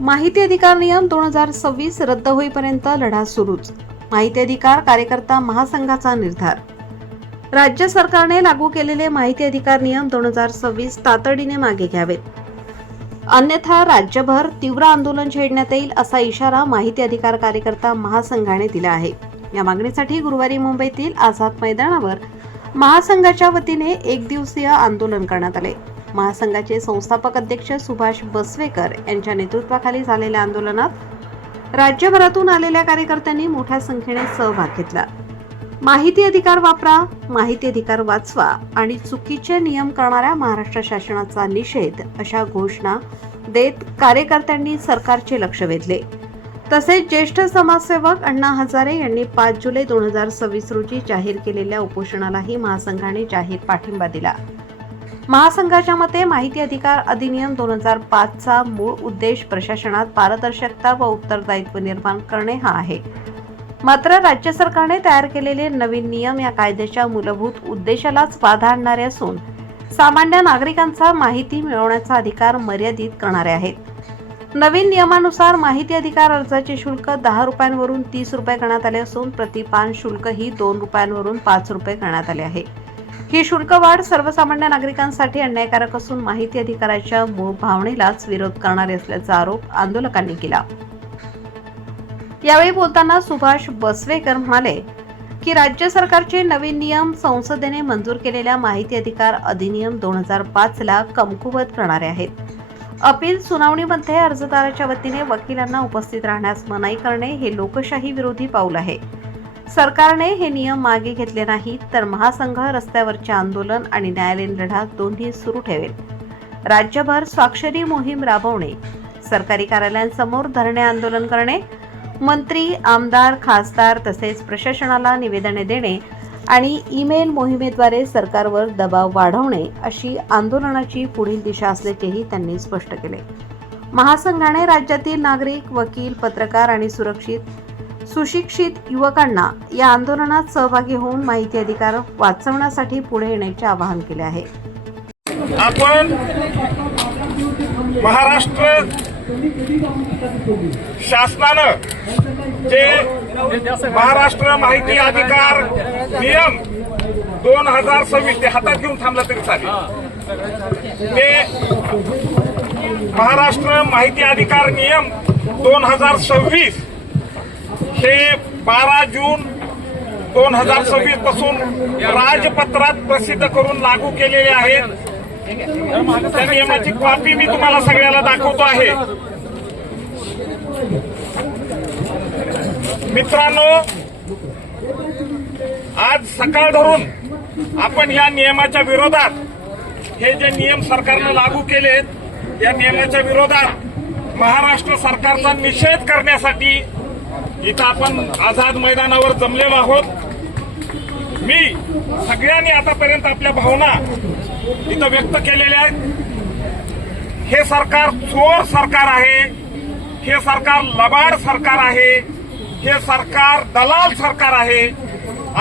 माहिती अधिकार नियम 2026 रद्द होईपर्यंत लढा सुरूच. माहिती अधिकार कार्यकर्ता महासंघाचा निर्धार. राज्य सरकारने लागू केलेले माहिती अधिकार नियम 2026 तातडीने मागे घ्यावेत, अन्यथा राज्यभर तीव्र आंदोलन छेडण्यात येईल असा इशारा माहिती अधिकार कार्यकर्ता महासंघाने दिला आहे. या मागणीसाठी गुरुवारी मुंबईतील आझाद मैदानावर महासंघाच्या वतीने एक दिवसीय आंदोलन करण्यात आले. महासंघाचे संस्थापक अध्यक्ष सुभाष बसवेकर यांच्या नेतृत्वाखाली झालेल्या आंदोलनात राज्यभरातून आलेल्या कार्यकर्त्यांनी मोठ्या संख्येने सहभाग घेतला. माहिती अधिकार वापरा, माहिती अधिकार वाचवा आणि चुकीचे नियम करणाऱ्या महाराष्ट्र शासनाचा निषेध अशा घोषणा देत कार्यकर्त्यांनी सरकारचे लक्ष वेधले. तसेच ज्येष्ठ समाजसेवक अण्णा हजारे यांनी 5 जुलै 2026 रोजी जाहीर केलेल्या उपोषणालाही महासंघाने जाहीर पाठिंबा दिला. महासंघाच्या मते माहिती अधिकार अधिनियम 2005 चा मूळ उद्देश प्रशासनात पारदर्शकता व उत्तरदायित्व निर्माण करणे हा आहे. मात्र राज्य सरकारने तयार केलेले नवीन नियम या कायद्याच्या मूलभूत उद्देशालाच बाधा आणणारे असून सामान्य नागरिकांचा माहिती मिळवण्याचा अधिकार मर्यादित करणारे आहेत. नवीन नियमानुसार माहिती अधिकार अर्जाचे शुल्क 10 रुपयांवरून 30 रुपये करण्यात आले असून प्रति पान शुल्क ही 2 रुपयांवरून 5 रुपये करण्यात आले आहे. ही शुल्क वाढ सर्वसामान्य नागरिकांसाठी अन्यायकारक असून माहिती अधिकाराच्या मूळ भावनेलाच विरोध करणारे असल्याचा आरोप आंदोलकांनी केला. यावेळी बोलताना सुभाष बसवेकर म्हणाले की राज्य सरकारचे नवीन नियम संसदेने मंजूर केलेल्या माहिती अधिकार अधिनियम 2005 ला कमकुवत करणारे आहेत. अपील सुनावणीमध्ये अर्जदाराच्या वतीने वकिलांना उपस्थित राहण्यास मनाई करणे हे लोकशाही विरोधी पाऊल आहे. सरकारने हे नियम मागे घेतले नाहीत तर महासंघ रस्त्यावरचे आंदोलन आणि न्यायालयीन लढा दोन्ही सुरू ठेवेल. राज्यभर स्वाक्षरी मोहीम राबवणे, सरकारी कार्यालयांसमोर धरणे आंदोलन करणे, मंत्री, आमदार, खासदार तसेच प्रशासनाला निवेदने देणे आणि ईमेल मोहिमेद्वारे सरकारवर दबाव वाढवणे अशी आंदोलनाची पुढील दिशा असल्याचेही त्यांनी स्पष्ट केले. महासंघाने राज्यातील नागरिक, वकील, पत्रकार आणि सुशिक्षित युवकांना या आंदोलनात सहभागी होऊन माहिती अधिकार वाचवण्यासाठी पुढे येण्याचे आवाहन केले आहे. आपण महाराष्ट्र शासनानं जे महाराष्ट्र माहिती अधिकार नियम 2026 ते हातात घेऊन थांबला तरी चालेल, ते महाराष्ट्र माहिती अधिकार नियम 2026 हे 12 जून 2026 पासून राजपत्रात प्रसिद्ध करून लागू केलेले आहेत. त्या नियमाची कॉपी मी तुम्हाला सगळ्याला दाखवतो आहे. मित्रांनो, आज सकाळ धरून आपण या नियमाच्या विरोधात, हे जे नियम सरकारने लागू केलेत या नियमाच्या विरोधात महाराष्ट्र सरकारचा निषेध करण्यासाठी इथं आपण आझाद मैदानावर जमलेलो आहोत. मी सगळ्यांनी आतापर्यंत आपल्या भावना इथं व्यक्त केलेल्या आहेत. हे सरकार चोर सरकार आहे, हे सरकार लबाड सरकार आहे, हे सरकार दलाल सरकार आहे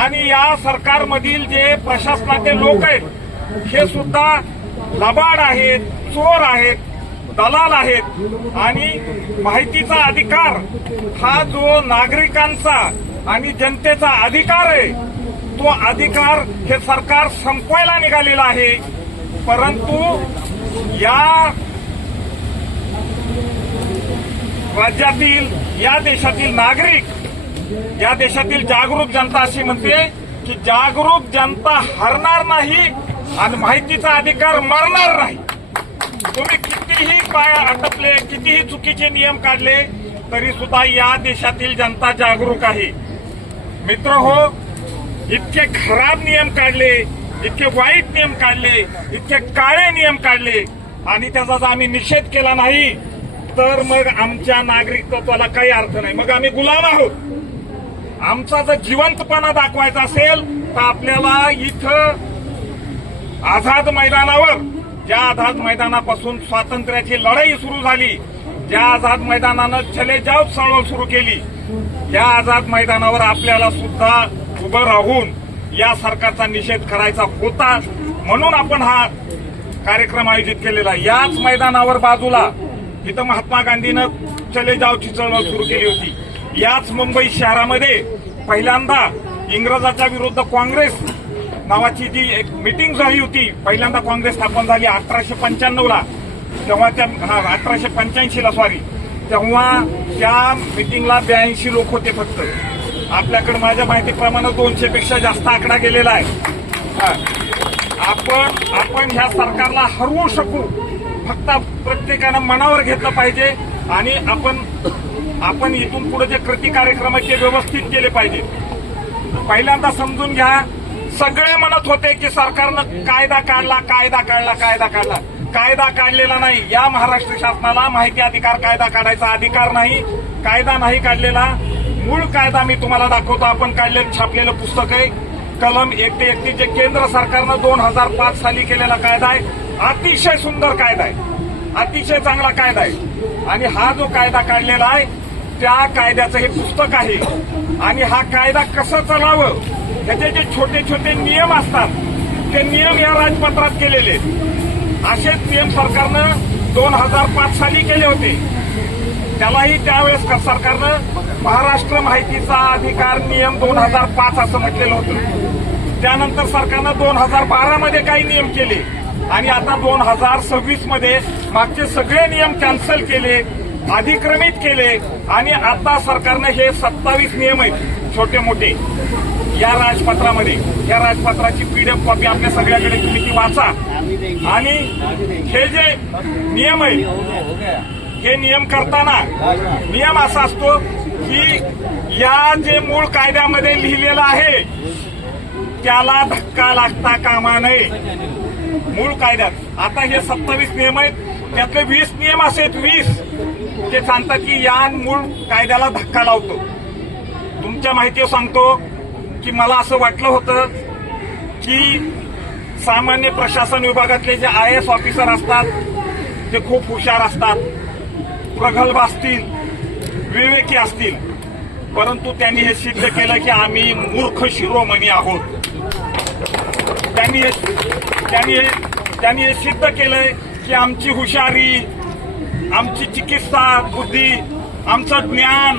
आणि या सरकारमधील जे प्रशासनाचे लोक आहेत हे सुद्धा लबाड आहेत, चोर आहेत, दलाल आहेत. आणि माहितीचा अधिकार हा जो नागरिकांचा आणि जनतेचा अधिकार आहे, तो अधिकार हे सरकार संपवायला निघालेला आहे. परंतु या राज्यातील, या देशातील नागरिक, या देशातील जागरूक जनता अशी म्हणते की जागरूक जनता हरणार नाही आणि माहितीचा अधिकार मरणार नाही. तुम्ही कितीही पाय अटपले, कितीही चुकीचे नियम काढले तरी सुद्धा या देशातील जनता जागरूक आहे. मित्रहो, इतके खराब नियम काढले, इतके वाईट नियम काढले, इतके काळे नियम काढले आणि त्याचा जर आम्ही निषेध केला नाही तर मग आमच्या नागरिकत्वाला काही अर्थ नाही, मग आम्ही गुलाम आहोत. आमचा जर जिवंतपणा दाखवायचा असेल तर आपल्याला इथं आझाद मैदानावर, ज्या आझाद मैदानापासून स्वातंत्र्याची लढाई सुरू झाली, ज्या आझाद मैदानानं चले जाव चळवळ सुरू केली, या आझाद मैदानावर आपल्याला सुद्धा उभं राहून या सरकारचा निषेध करायचा होता. म्हणून आपण हा कार्यक्रम आयोजित केलेला. याच मैदानावर बाजूला इथं महात्मा गांधीनं चले जावची चळवळ सुरू केली होती. याच मुंबई शहरामध्ये पहिल्यांदा इंग्रजाच्या विरुद्ध काँग्रेस नावाची जी एक मिटिंग झाली होती. पहिल्यांदा काँग्रेस स्थापन झाली 1895ला. तेव्हा त्या 1885ला सॉरी, तेव्हा त्या मिटिंगला 82 लोक होते फक्त. आपल्याकडे माझ्या माहितीप्रमाणे 200 पेक्षा जास्त आकडा गेलेला आहे. आपण ह्या सरकारला हरवू शकू, फक्त प्रत्येकानं मनावर घेतलं पाहिजे आणि आपण इथून पुढे जे कृती कार्यक्रम आहेत ते व्यवस्थित केले पाहिजे. पहिल्यांदा समजून घ्या, सगळे म्हणत होते की सरकारनं कायदा काढला. कायदा काढलेला नाही. या महाराष्ट्र शासनाला माहिती अधिकार कायदा काढायचा अधिकार नाही. कायदा नाही काढलेला. मूळ कायदा मी तुम्हाला दाखवतो. आपण काढलेलं छापलेलं पुस्तक आहे. कलम 1 ते 31 जे केंद्र सरकारनं 2005 साली केलेला कायदा आहे. अतिशय सुंदर कायदा आहे, अतिशय चांगला कायदा आहे. आणि हा जो कायदा काढलेला आहे त्या कायद्याचं हे पुस्तक आहे. आणि हा कायदा कसं चालावं त्याचे जे छोटे छोटे नियम असतात ते नियम या राजपत्रात केलेले आहेत. असेच नियम सरकारनं 2005 साली केले होते. त्यालाही त्यावेळेस सरकारनं महाराष्ट्र माहितीचा अधिकार नियम 2005 असं म्हटलेलं होतं. त्यानंतर सरकारनं 2012 मध्ये काही नियम केले आणि आता 2026 मध्ये मागचे सगळे नियम कॅन्सल केले, अधिक्रमित केले. आणि आता सरकारनं हे 27 नियम आहेत छोटे मोठे या राजपत्रामध्ये. या राजपत्राची पीडीएफ कॉपी आपल्या सगळ्याकडे, तुम्ही ती वाचा. आणि हे जे नियम आहेत हे नियम करताना नियम असा असतो की या जे मूळ कायद्यामध्ये लिहिलेलं आहे त्याला धक्का लागता कामा नये. मूळ कायद्यात आता हे 27 नियम आहेत, त्यातले 20 नियम असे आहेत 20 ते सांगतात की या मूळ कायद्याला धक्का लावतो. तुमच्या माहितीवर सांगतो की मला असं वाटलं होतं की सामान्य प्रशासन विभागातले जे IAS ऑफिसर असतात ते खूप हुशार असतात, प्रगल्भ असतील, विवेकी असतील. परंतु त्यांनी हे सिद्ध केलं की आम्ही मूर्ख शिरोमणी आहोत. त्यांनी हे सिद्ध केलंय की आमची हुशारी, आमची चिकित्सा बुद्धी, आमचं ज्ञान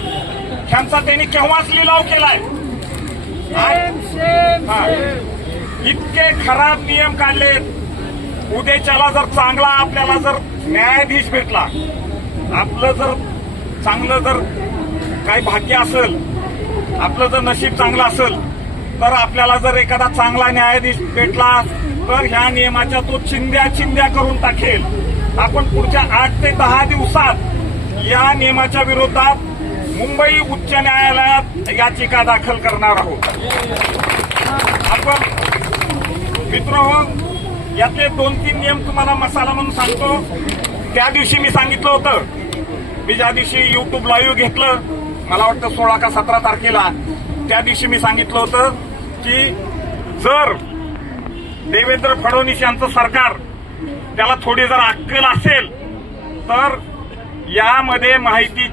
ह्यांचा त्यांनी केव्हाच लिलाव केलाय. इतके खराब नियम काढलेत. उद्याच्याला जर चांगला आपल्याला जर न्यायाधीश भेटला, आपलं जर चांगलं जर काही भाग्य असेल, आपलं जर नशीब चांगलं असेल तर आपल्याला जर एखादा चांगला न्यायाधीश भेटला तर ह्या नियमाच्या तो चिंध्या करून टाकेल. आपण पुढच्या 8 ते 10 दिवसात या नियमाच्या विरोधात मुंबई उच्च न्यायालयात याचिका दाखल करणार आहोत. आपण मित्रहो, यातले 2-3 नियम तुम्हाला मसाला म्हणून सांगतो. त्या दिवशी मी सांगितलं होतं, मी ज्या दिवशी युट्यूब लाईव्ह घेतलं, मला वाटतं 16 का 17 तारखेला, त्या दिवशी मी सांगितलं होतं की जर देवेंद्र फडणवीस यांचं सरकार त्याला थोडी जर अक्कल असेल तर यामध्ये माहिती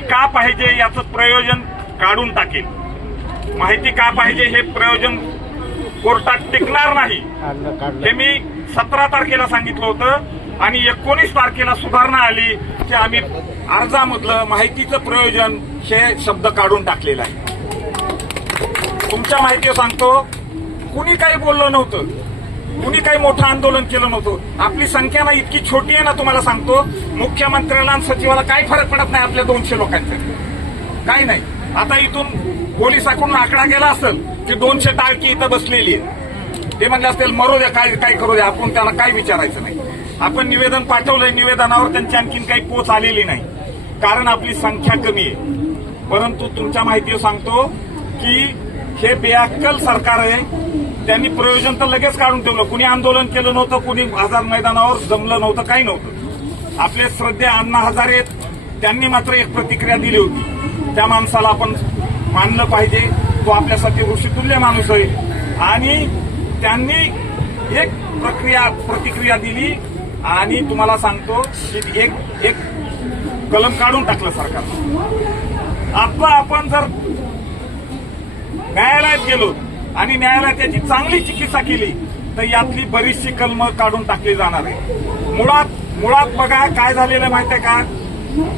का पाहिजे याचं प्रयोजन काढून टाकेल. माहिती का पाहिजे हे प्रयोजन कोर्टात टिकणार नाही. हे मी 17 तारखेला सांगितलं होतं आणि 19 तारखेला सुधारणा आली की आम्ही अर्जामधलं माहितीचं प्रयोजन हे शब्द काढून टाकलेला आहे. तुमच्या माहितीवर सांगतो, कुणी काही बोललं नव्हतं, कुणी काही मोठं आंदोलन केलं नव्हतं. आपली संख्या ना इतकी छोटी आहे ना, तुम्हाला सांगतो मुख्यमंत्र्याला आणि सचिवाला काही फरक पडत नाही आपल्या 200 लोकांचा, काही नाही. आता इथून पोलिसाकडून आकडा गेला असेल की 200 टाळकी इथं बसलेली आहे. ते म्हणले असतील मरू द्या, काय करू द्या, आपण त्यांना काय विचारायचं नाही. आपण निवेदन पाठवलंय, निवेदनावर त्यांची आणखीन काही पोच आलेली नाही कारण आपली संख्या कमी आहे. परंतु तुमच्या माहितीवर सांगतो की हे बेअक्कल सरकार आहे. त्यांनी प्रयोजन तर लगेच काढून ठेवलं. कुणी आंदोलन केलं नव्हतं, कुणी आझाद मैदानावर जमलं नव्हतं, काही नव्हतं. आपले श्रद्धेय अण्णा हजारे त्यांनी मात्र एक प्रतिक्रिया दिली होती. त्या माणसाला आपण मानलं पाहिजे, तो आपल्यासाठी ऋषितुल्य माणूस आहे. आणि त्यांनी एक प्रतिक्रिया दिली आणि तुम्हाला सांगतो की एक कलम काढून टाकलं सरकारनं. आता आपण जर न्यायालयात गेलो आणि न्यायालयात त्याची चांगली चिकित्सा केली तर यातली बरीचशी कलमं काढून टाकली जाणार आहे. मुळात बघा काय झालेलं आहे माहितीये का,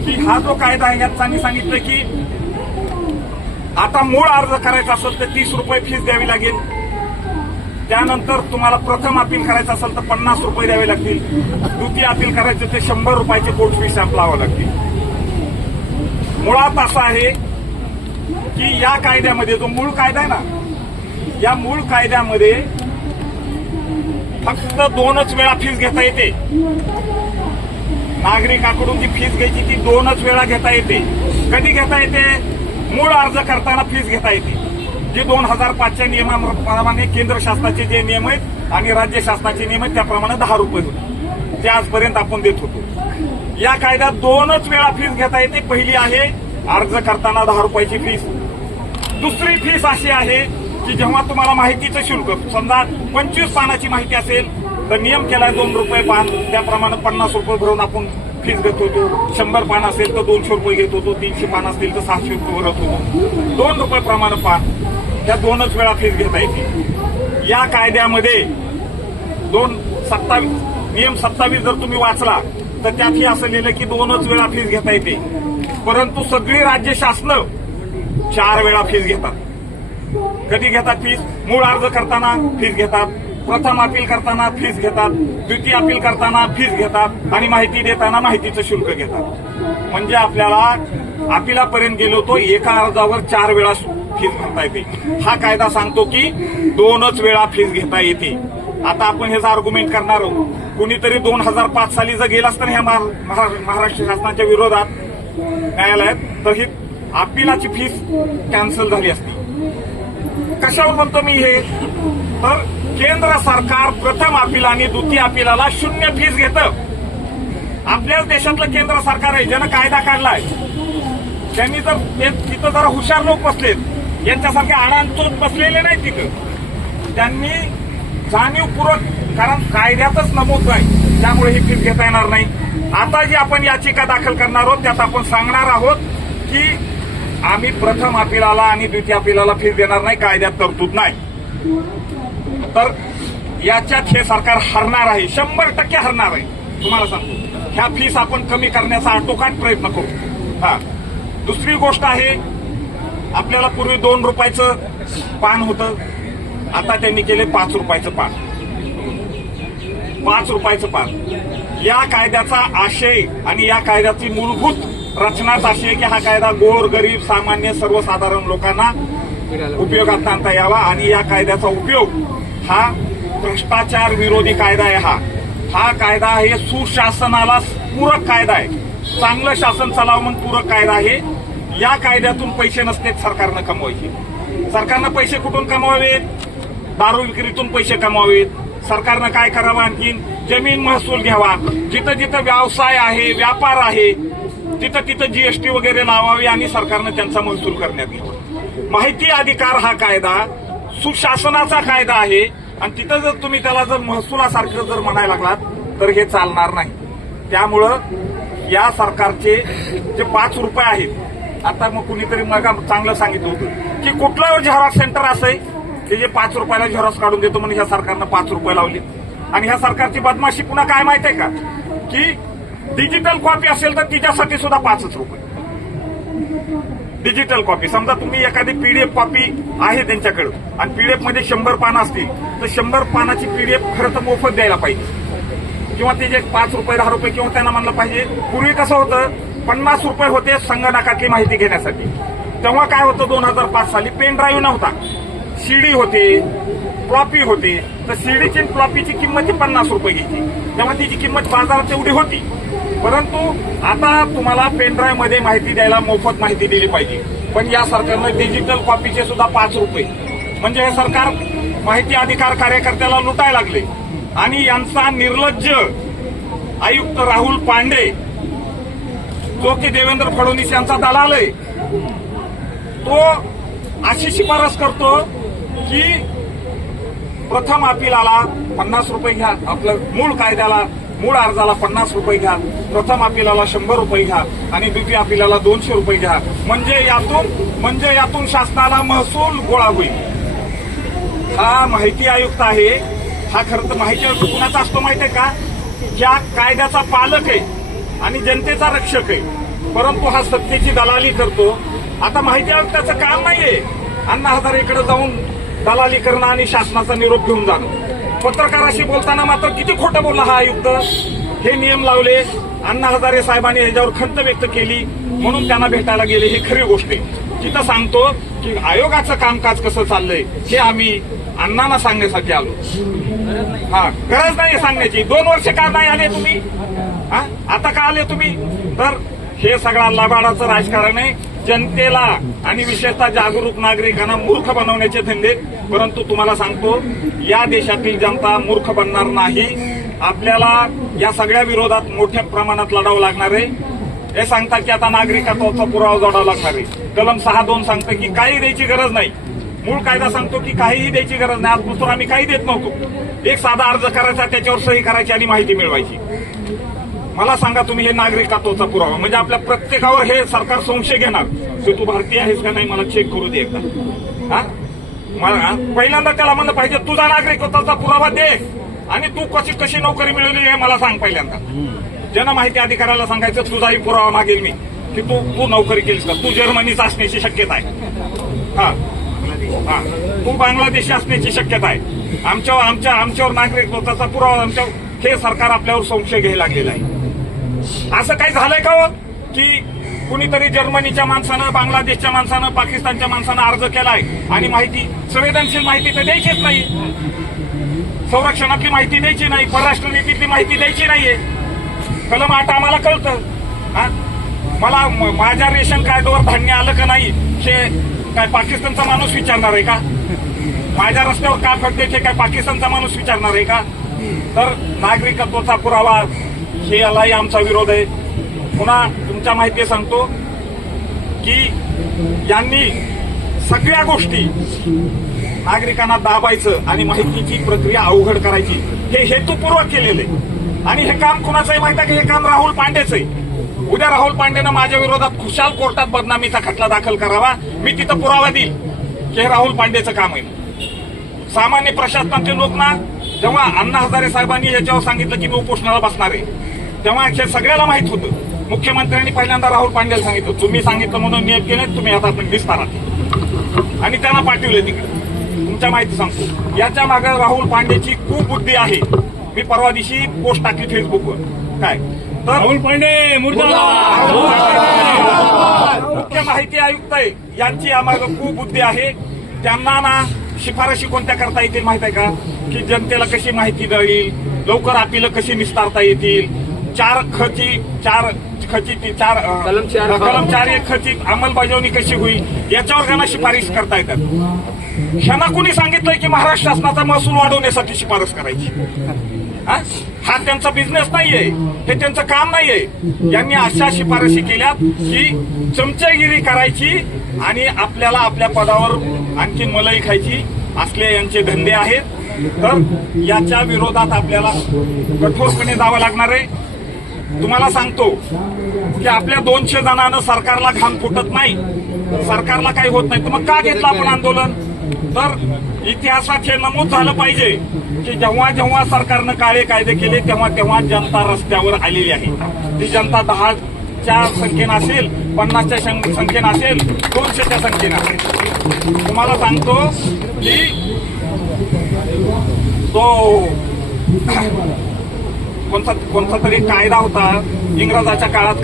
की हा जो कायदा आहे यात त्यांनी सांगितलं की आता मूळ अर्ज करायचा असेल तर 30 रुपये फीस द्यावी लागेल. त्यानंतर तुम्हाला प्रथम अपील करायचं असेल तर 50 रुपये द्यावे लागतील. द्वितीय अपील करायचं ते 100 रुपयाचे कोर्ट फी स्टॅम्प लावावं लागतील. मुळात असं आहे की या कायद्यामध्ये जो मूळ कायदा आहे ना, या मूळ कायद्यामध्ये फक्त 2च वेळा फीस घेता येते. नागरिकाकडून जी फीस घ्यायची ती 2च वेळा घेता येते. कधी घेता येते? मूळ अर्ज करताना फीस घेता येते, जी 2005च्या नियमाप्रमाणे केंद्र शासनाचे जे नियम आहेत आणि राज्य शासनाचे नियम आहेत त्याप्रमाणे 10 रुपये होते, ते आजपर्यंत आपण देत होतो. या कायद्यात 2च वेळा फीस घेता येते. पहिली आहे अर्ज करताना 10 रुपयाची फीस. दुसरी फीस अशी आहे की जेव्हा तुम्हाला माहितीचं शुल्क, समजा 25 पानाची माहिती असेल तर नियम केलाय 2 रुपये पान, त्याप्रमाणे 50 रुपये भरून आपण फीस घेत होतो. 100 पान असेल तर 200 रुपये घेत होतो. 300 पान असतील तर 600 रुपये भरत होतो. 2 रुपये प्रमाणे पान, त्या 2च वेळा फीस घेता येते. या कायद्यामध्ये नियम 27 जर तुम्ही वाचला तर त्यातही असं लिहिलं की 2च वेळा फीस घेता येते. परंतु सगळी राज्य शासनं 4 वेळा फीस घेतात. कधी घेतात फीस? मूळ अर्ज करताना फीस घेतात, प्रथम अपील करताना फीस घेतात, द्वितीय अपील करताना फीस घेतात आणि माहिती देताना माहितीचं शुल्क घेतात. म्हणजे आपल्याला अपिलापर्यंत गेलो तो एका अर्जावर 4 वेळा फीस भरता येते. हा कायदा सांगतो की 2च वेळा फीस घेता येते. आता आपण ह्याचा आर्ग्युमेंट करणार आहोत. कुणीतरी 2005 साली जर गेला असतं ह्या महाराष्ट्र शासनाच्या विरोधात न्यायालयात तर ही अपिलाची फीस कॅन्सल झाली असती. कशावर म्हणतो मी हे? तर केंद्र सरकार प्रथम अपील आणि द्वितीय अपिलाला 0 फीस घेतं. आपल्याच देशातलं केंद्र सरकार आहे ज्यानं कायदा काढलाय. त्यांनी तर तिथं जरा हुशार लोक बसलेत, यांच्यासारखे आडांचोच बसलेले नाही तिथं. त्यांनी जाणीवपूर्वक, कारण कायद्यातच नमूद आहे, त्यामुळे ही फीस घेता येणार नाही. आता जी आपण याचिका दाखल करणार आहोत त्यात आपण सांगणार आहोत की आम्ही प्रथम अपिलाला आणि द्वितीय अपिलाला फीस देणार नाही, कायद्यात तरतूद नाही. तर याच्यात हे सरकार हरणार आहे, 100% हरणार आहे. तुम्हाला सांगतो, ह्या फीस आपण कमी करण्याचा आटोकाट प्रयत्न करू. दुसरी गोष्ट आहे, आपल्याला पूर्वी 2 रुपयाचं पान होतं, आता त्यांनी केले 5 रुपयाचं पान. 5 रुपयाचं पान. या कायद्याचा आशय आणि या कायद्याची मूलभूत रचनाच अशी आहे की हा कायदा गोर गरीब सामान्य सर्वसाधारण लोकांना उपयोगात आणता यावा. आणि या कायद्याचा उपयोग हा भ्रष्टाचार विरोधी कायदा आहे. हा कायदा हे सुशासनाला पूरक कायदा आहे. चांगलं शासन चालावं म्हणून पूरक कायदा आहे. या कायद्यातून पैसे नसते सरकारनं कमवायचे. सरकारनं पैसे कुठून कमवावेत? दारू विक्रीतून पैसे कमवावेत. सरकारनं काय करावं? आणखीन जमीन महसूल घ्यावा. जिथं जिथं व्यवसाय आहे, व्यापार आहे, तिथं तिथं जीएसटी वगैरे लावावी आणि सरकारनं त्यांचा महसूल करण्यात घ्यावा. माहिती अधिकार हा कायदा सुशासनाचा कायदा आहे आणि तिथं जर तुम्ही त्याला जर महसुलासारखं जर म्हणायला लागलात तर हे चालणार नाही. त्यामुळं या सरकारचे जे 5 रुपये आहेत, आता मग कुणीतरी मग चांगलं सांगितलं होतं की कुठलं झेरॉक्स सेंटर असं की जे 5 रुपयाला झेरॉक्स काढून देतो म्हणून ह्या सरकारनं 5 रुपये लावले. आणि ह्या सरकारची बदमाशी पुन्हा काय माहित आहे का, की डिजिटल कॉपी असेल तर तिच्यासाठी सुद्धा 5 रुपये. डिजिटल कॉपी, समजा तुम्ही एखादी पीडीएफ कॉपी आहे त्यांच्याकडे आणि पीडीएफ मध्ये 100 पानं असतील तर 100 पानाची पीडीएफ खरं तर मोफत द्यायला पाहिजे, किंवा ते जे 5 रुपये 10 रुपये किंवा त्यांना म्हणलं पाहिजे. पूर्वी कसं होतं, 50 रुपये होते संगणकातली माहिती घेण्यासाठी. तेव्हा काय होतं, 2005 साली पेन ड्राईव्ह नव्हता, सीडी होते, फ्लॉपी होते. तर सीडीची फ्लॉपीची किंमत 50 रुपये घ्यायची, तेव्हा तिची किंमत बाजारात तेवढी होती. परंतु आता तुम्हाला पेनड्राईव्ह मध्ये माहिती द्यायला मोफत माहिती दिली पाहिजे. पण या सरकारनं डिजिटल कॉपीचे सुद्धा 5 रुपये. म्हणजे हे सरकार माहिती अधिकार कार्यकर्त्याला लुटायला लागले. आणि यांचा निर्लज्ज आयुक्त राहुल पांडे, जो की देवेंद्र फडणवीस यांचा दलाल आहे, तो अशी शिफारस करतो की प्रथम अपिलाला 50 रुपये घ्या, आपलं मूळ कायद्याला मूळ अर्जाला 50 रुपये घ्या, प्रथम अपिलाला 100 रुपये घ्या आणि द्वितीय अपिलाला 200 रुपये घ्या. म्हणजे यातून शासनाला महसूल गोळा होईल. हा माहिती आयुक्त आहे हा खरं तर माहिती आयुक्त कुणाचा असतो माहिती आहे का? ज्या कायद्याचा पालक आहे आणि जनतेचा रक्षक आहे, परंतु हा सत्तेची दलाली करतो. आता माहिती आयुक्ताचं काम नाहीये अण्णा हजारेकडे जाऊन दलाली करणं आणि शासनाचा निरोप घेऊन जाणं. पत्रकाराशी बोलताना मात्र किती खोटं बोलला हा आयुक्त. हे नियम लावले, अण्णा हजारे साहेबांनी याच्यावर खंत व्यक्त केली म्हणून त्यांना भेटायला गेले, ही खरी गोष्ट आहे. तिथं सांगतो की आयोगाचं कामकाज कसं चाललंय हे आम्ही अण्णांना सांगण्यासाठी आलो. हा, गरज नाही सांगण्याची. 2 वर्ष का नाही आले तुम्ही? हा, आता का आले तुम्ही? तर हे सगळा लबाडाचं राजकारण आहे. जनतेला आणि विशेषतः जागरूक नागरिकांना मूर्ख बनवण्याचे धंदे. परंतु तुम्हाला सांगतो, या देशातील जनता मूर्ख बनणार नाही. आपल्याला या सगळ्या विरोधात मोठ्या प्रमाणात लढावं लागणार आहे. हे सांगतात की आता नागरिकत्वाचा पुरावा जोडावा लागणार आहे. कलम 6(2) सांगतं की काही द्यायची गरज नाही. मूळ कायदा सांगतो की काहीही द्यायची गरज नाही. आजपासून आम्ही काही देत नव्हतो. एक साधा अर्ज करायचा, त्याच्यावर सही करायची आणि माहिती मिळवायची. मला सांगा तुम्ही, हे नागरिकत्वाचा पुरावा म्हणजे आपल्या प्रत्येकावर हे सरकार संशय घेणार की तू भारतीय आहेस का नाही, मला चेक करू दे एकदा. हा, पहिल्यांदा त्याला म्हणलं पाहिजे तुझा नागरिकत्वाचा पुरावा दे आणि तू कशी नोकरी मिळवली हे मला सांग. पहिल्यांदा जनमाहिती अधिकाऱ्याला सांगायचं तुझाही पुरावा मागेल मी की तू नोकरी केलीस का, तू जर्मनीचा असण्याची शक्यता आहे. हा, तू बांगलादेशी असण्याची शक्यता आहे. आमच्यावर नागरिकत्वाचा पुरावा, हे सरकार आपल्यावर संशय घ्यायला लागलेला आहे. असं काही झालंय का हो की कुणीतरी जर्मनीच्या माणसानं, बांगलादेशच्या माणसानं, पाकिस्तानच्या माणसानं अर्ज केलाय आणि माहिती, संवेदनशील माहिती तर द्यायचीच नाही. संरक्षणातली माहिती द्यायची नाही, परराष्ट्र नीतीतली माहिती द्यायची नाहीये. कलम 8 आम्हाला कळतं. मला माझ्या रेशन कार्डवर धान्य आलं का नाही हे काय पाकिस्तानचा माणूस विचारणार आहे का? माझ्या रस्त्यावर का फटते हे काय पाकिस्तानचा माणूस विचारणार आहे का? तर नागरिकत्वाचा पुरावा हे यालाही आमचा विरोध आहे. पुन्हा तुमच्या माहिती सांगतो की यांनी सगळ्या गोष्टी नागरिकांना दाबायचं आणि माहितीची प्रक्रिया अवघड करायची हे हेतुपूर्वक केलेले. आणि हे काम कुणाचं आहे माहिती आहे की? हे काम राहुल पांडेचं आहे. उद्या राहुल पांडेनं माझ्या विरोधात खुशाल कोर्टात बदनामीचा खटला दाखल करावा, मी तिथं पुरावा देईल की हे राहुल पांडेचं काम आहे. सामान्य प्रशासनातले लोक ना, जेव्हा अण्णा हजारे साहेबांनी याच्यावर सांगितलं की मी उपोषणाला बसणार आहे, तेव्हा हे सगळ्याला माहित होतं. मुख्यमंत्र्यांनी पहिल्यांदा राहुल पांडेला सांगितलं, तुम्ही सांगितलं म्हणून नियम केले, तुम्ही आता विस्तारात, आणि त्यांना पाठवले तिकडे. तुमच्या माहिती सांगतो, याच्या मागे राहुल पांडेची खूप बुद्धी आहे. मी परवा दिवशी पोस्ट टाकली फेसबुकवर. काय तर राहुल पांडे मुख्य माहिती आयुक्त आहे, यांची यामागे खूप बुद्धी आहे. त्यांना ना शिफारशी कोणत्या करता येतील माहित आहे का? की जनतेला कशी माहिती देईल, लवकर अपील कशी निस्तारता येतील, कलम 4(1) खची अंमलबजावणी कशी होईल, याच्यावर त्यांना शिफारस करता येतात. ह्यांना कुणी सांगितलंय की महाराष्ट्र शासनाचा महसूल वाढवण्यासाठी शिफारस करायची? हा त्यांचा बिझनेस नाहीये, हे त्यांचं काम नाहीये. यांनी अशा शिफारशी केल्या की चमचेगिरी करायची आणि आपल्याला आपल्या पदावर आणखी मलाई खायची असले यांचे धंदे आहेत. तर याच्या विरोधात आपल्याला कठोरपणे जावं लागणार आहे. तुम्हाला सांगतो की आपल्या 200 जणांना सरकारला घाम फुटत नाही, सरकारला काही होत नाही, तर मग का घेतलं आपण आंदोलन? तर इतिहासात हे नमूद झालं पाहिजे की जेव्हा जेव्हा सरकारनं काळे कायदे केले तेव्हा तेव्हा जनता रस्त्यावर आलेली आहे. ती जनता 10च्या संख्येनं असेल, 50च्या संख्येनं असेल, 200च्या संख्येनं असेल. तुम्हाला सांगतो की तो कोणता तरी कायदा होता इंग्रजाच्या काळात,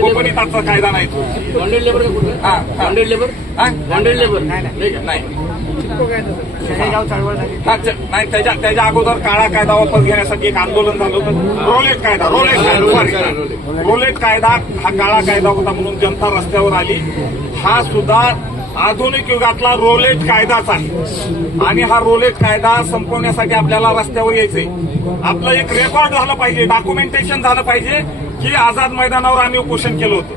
गोपनीयतेचा कायदा नाही तो. नाही, त्याच्या अगोदर काळा कायदा वापस घेण्यासाठी एक आंदोलन झालं होतं. रोलेट कायदा हा काळा कायदा होता म्हणून जनता रस्त्यावर आली. हा सुद्धा आधुनिक युगातला रोलेट कायदाच आहे आणि हा रोलेट कायदा संपवण्यासाठी आपल्याला रस्त्यावर यायचंय. आपलं एक रेकॉर्ड झालं पाहिजे, डॉक्युमेंटेशन झालं पाहिजे की आझाद मैदानावर आम्ही उपोषण केलं होतं.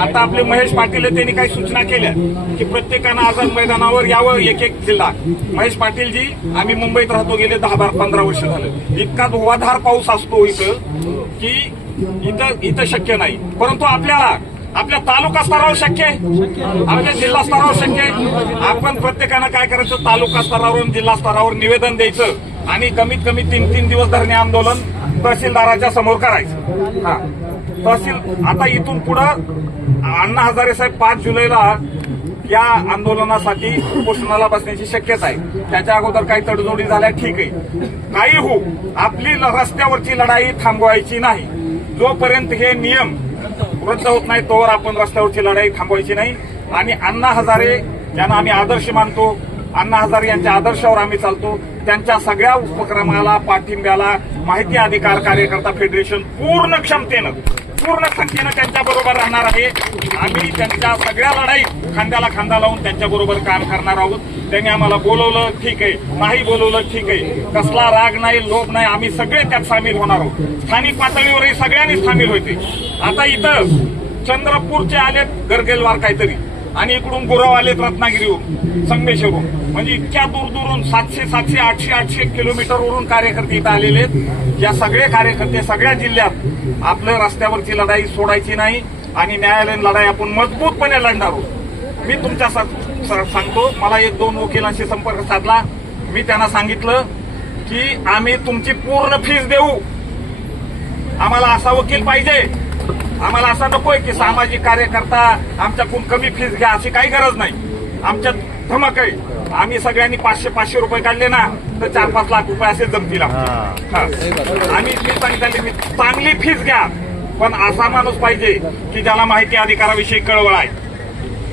आता आपले महेश पाटील त्यांनी काही सूचना केल्या की प्रत्येकानं आझाद मैदानावर यावं, एक जिल्हा. महेश पाटीलजी, आम्ही मुंबईत राहतो, गेले 10-15 वर्ष झालं. इतका धुवाधार पाऊस असतो इथं की इथं शक्य नाही. परंतु आपल्याला आपल्या तालुका स्तरावर शक्य आहे, आपल्या जिल्हा स्तरावर शक्य आहे. आपण प्रत्येकानं काय करायचं, तालुका स्तरावरून जिल्हा स्तरावर निवेदन द्यायचं आणि कमीत कमी 3-3 दिवस धरणे आंदोलन तहसीलदाराच्या समोर करायचं. हा तहसील आता इथून पुढं अण्णा हजारे साहेब 5 जुलैला या आंदोलनासाठी उपोषणाला बसण्याची शक्यता आहे. त्याच्या अगोदर काही तडजोडी झाल्या ठीक आहे, काही हो, आपली रस्त्यावरची लढाई थांबवायची नाही. जोपर्यंत हे नियम रद्द होत नाही तोवर आपण रस्त्यावरची लढाई थांबवायची नाही. आणि अण्णा हजारे यांना आम्ही आदर्श मानतो, अण्णा हजारे यांच्या आदर्शावर आम्ही चालतो. त्यांच्या सगळ्या उपक्रमाला पाठिंब्याला माहिती अधिकार कार्यकर्ता फेडरेशन पूर्ण क्षमतेनं त्यांच्या बरोबर राहणार आहे. आम्ही त्यांच्या सगळ्या लढाईत खांद्याला खांदा लावून त्यांच्या बरोबर काम करणार आहोत. त्यांनी आम्हाला बोलवलं ठीक आहे, नाही बोलवलं ठीक आहे, कसला राग नाही, लोभ नाही, आम्ही सगळे त्यात सामील होणार आहोत. स्थानिक पातळीवरही सगळ्यांनी सामील होते. आता इथं चंद्रपूरचे आलेत गरगेलवार काहीतरी, आणि इकडून गुरव आलेत रत्नागिरीवरून, संगमेश्वरून, म्हणजे इतक्या दूर 700, 800 किलोमीटरवरून कार्यकर्ते इथं आलेले आहेत. या सगळे कार्यकर्ते सगळ्या जिल्ह्यात आपल्या रस्त्यावरची लढाई सोडायची नाही आणि न्यायालयीन लढाई आपण मजबूतपणे लढणार आहोत. मी तुमच्या सांगतो, मला 1-2 वकिलांशी संपर्क साधला. मी त्यांना सांगितलं की आम्ही तुमची पूर्ण फीस देऊ, आम्हाला असा वकील पाहिजे, आम्हाला असा नकोय की सामाजिक कार्यकर्ता आमच्याकडून कमी फीस घ्या, अशी काही गरज नाही. आमच्यात धमक आहे, आम्ही सगळ्यांनी 500 रुपये काढले ना तर 4-5 लाख रुपये असे जमतील. आम्ही सांगितले चांगली फीस घ्या, पण असा माणूस पाहिजे की ज्याला माहिती अधिकाराविषयी कळवळ आहे,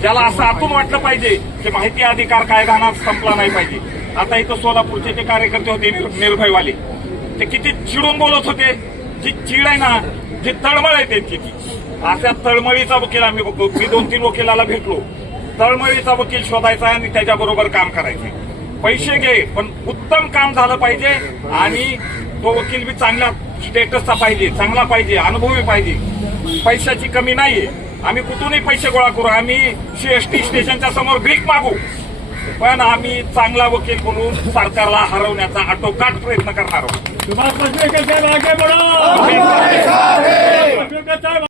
ज्याला असं आतून वाटलं पाहिजे की माहिती अधिकार कायदा संपला नाही पाहिजे. आता इथं सोलापूरचे ते कार्यकर्ते होते निर्भयवाले, ते किती चिडून बोलत होते. जी चीड आहे ना, जी तळमळ आहे त्यांची, ती अशा तळमळीचा वकील आम्ही बघतो. मी 2-3 वकिलाला भेटलो, तळमळीचा वकील शोधायचा आणि त्याच्याबरोबर काम करायचे. पैसे घे पण उत्तम काम झालं पाहिजे आणि तो वकील बी चांगल्या स्टेटसचा पाहिजे, चांगला पाहिजे, अनुभवी पाहिजे. पैशाची कमी नाहीये, आम्ही कुठूनही पैसे गोळा करू, आम्ही CST स्टेशनच्या समोर भीक मागू, पण आम्ही चांगला वकील म्हणून सरकारला हरवण्याचा आटोकाट प्रयत्न करणार आहोत.